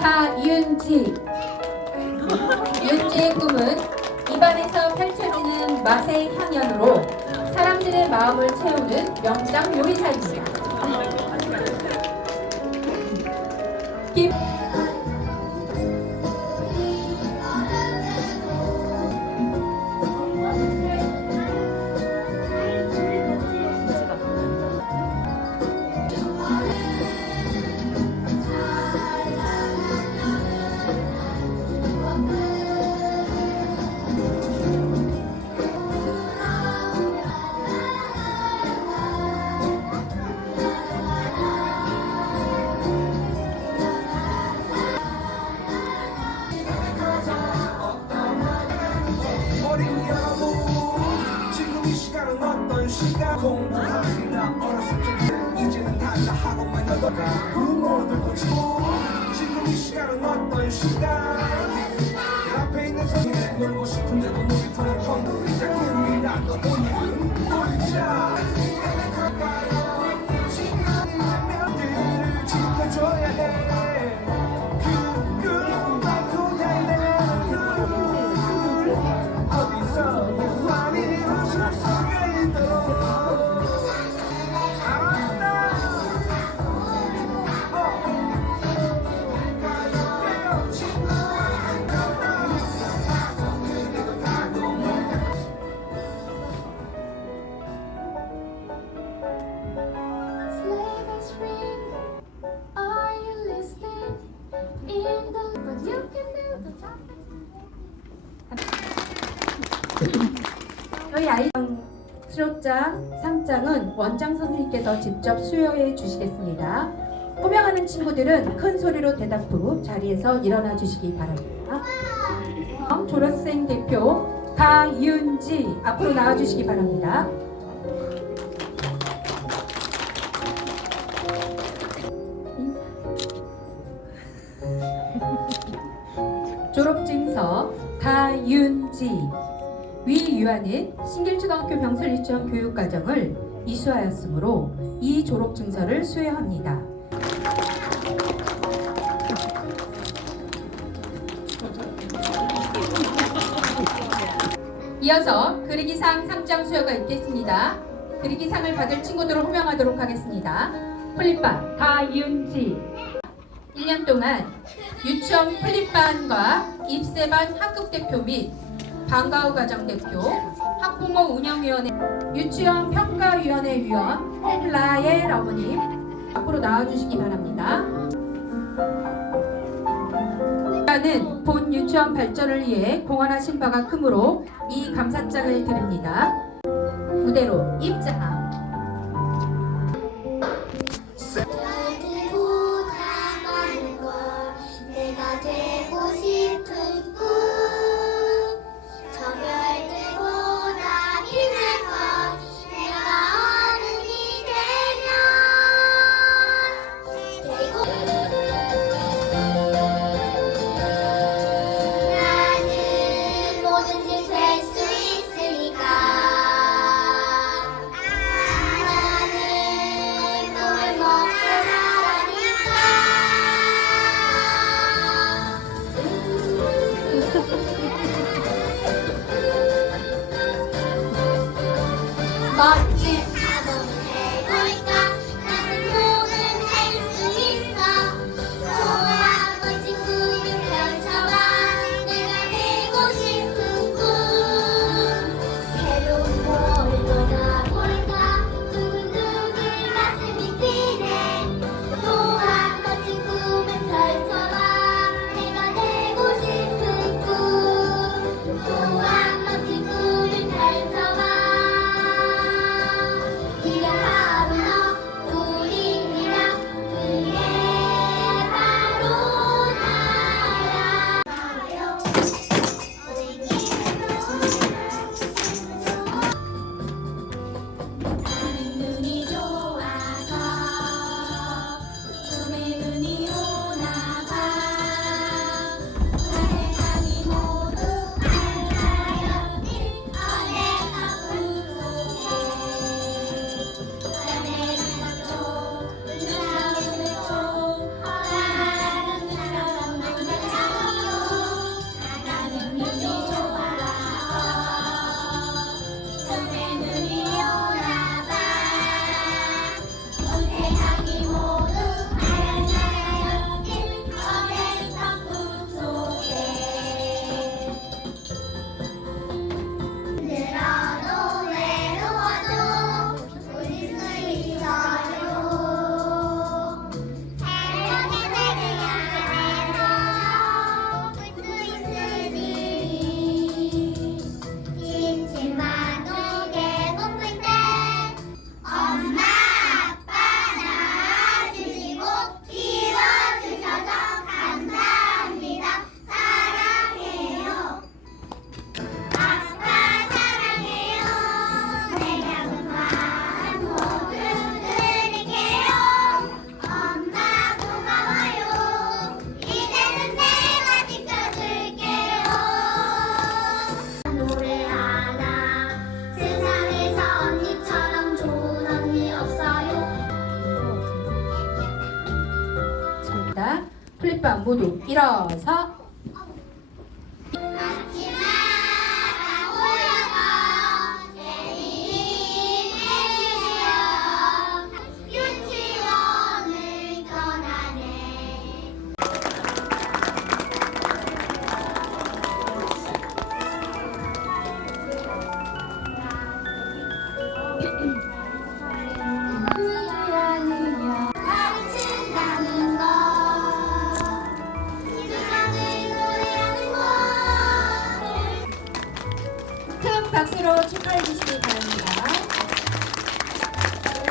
가윤지 윤지의 꿈은 입안에서 펼쳐지는 맛의 향연으로 사람들의 마음을 채우는 명장 요리사입니다. 김- 하고만 너도가 부모들도 지고 지금 이 시간은 어떤 저희 아이들 수료장, 상장은 원장 선생님께서 직접 수여해 주시겠습니다. 호명하는 친구들은 큰 소리로 대답 후 자리에서 일어나 주시기 바랍니다. 졸업생 대표 가윤지 앞으로 나와 주시기 바랍니다. 가윤지 위 유아는 신길초등학교 병설 유치원 교육과정을 이수하였으므로 이 졸업 증서를 수여합니다. 이어서 그리기상 상장 수여가 있겠습니다. 그리기상을 받을 친구들을 호명하도록 하겠습니다. 플립반 가윤지 1년 동안 유치원 플립반과 입세반 학급대표 및 방과후 과정대표, 학부모 운영위원회, 유치원 평가위원회 위원 헬라엘 어머님 앞으로 나와주시기 바랍니다. 나는 본 유치원 발전을 위해 공헌하신 바가 크므로 이 감사장을 드립니다. 무대로 입장. 三 플립밤 모두 일어서 박수로 축하해 주시기 바랍니다.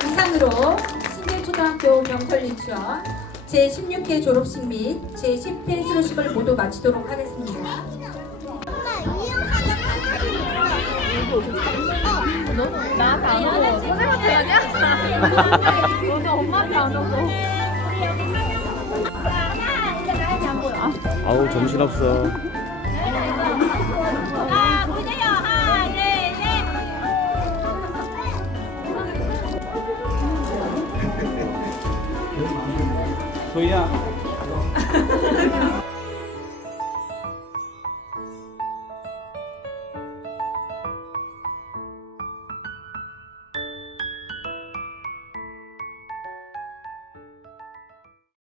이상으로 신대초등학교 명설 유치원 제16회 졸업식 및 제10회 수료식을 모두 마치도록 하겠습니다. 아우 정신없어 소희야